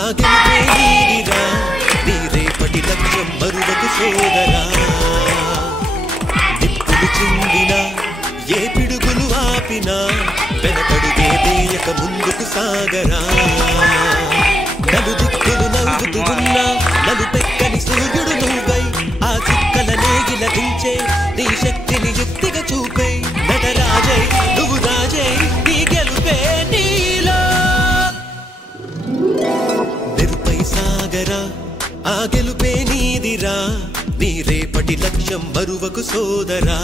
ఆగెలుపే నీదిరా నీ రేపటి లక్ష్యం మరువకు సోదరా నిప్పులు చిందినా ఏ పిడుగులు ఆపినా వెనకడుగే వేయక ముందుకు సాగరా నలు దిక్కులు నవ్వుతూ ఉన్నా నలుపెక్కని సూర్యుడు నువ్వై ఆ చుక్కల నేగిలగించే నీ శక్తిని యుక్తిగా చూపే నటరాజై నువ్వు రాజై నీ గెలుపే నీలో మెరుపై సాగరా ఆ గెలుపే నీదిరా నీ రేపటి లక్ష్యం మరువకు సోదరా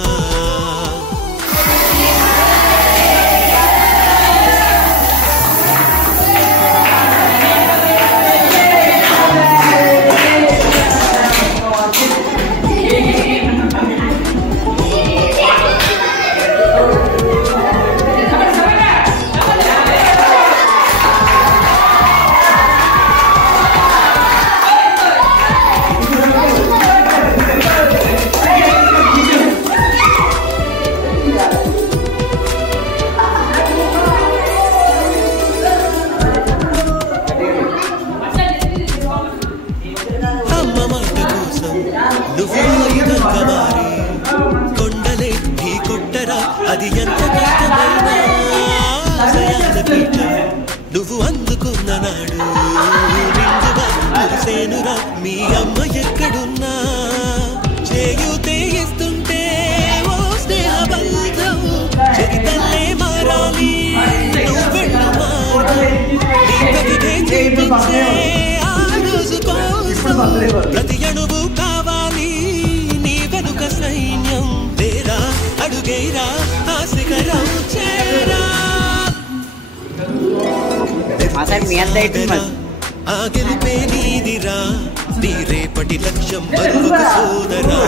అది ఎంత కష్టమైనా ఆశయాల పీఠం నువ్వు అందుకున్న నాడు నిండుగా కురిసేనురా మీ అమ్మ ఎక్కడున్నా చేయూతే ఇస్తుంటే ఓ స్నేహ బంధం చరితల్లే మారాలి నువ్వు వెళ్ళు మార్గం నీ ప్రతిభే చూపించే ఆ రోజు కోసం ప్రతి అణువు కావాలి నీ వెనుక సైన్యం లేరా అడుగేరా ఆ గెలుపే నీదిరా నీ రేపటి లక్ష్యం మరువకు సోదరా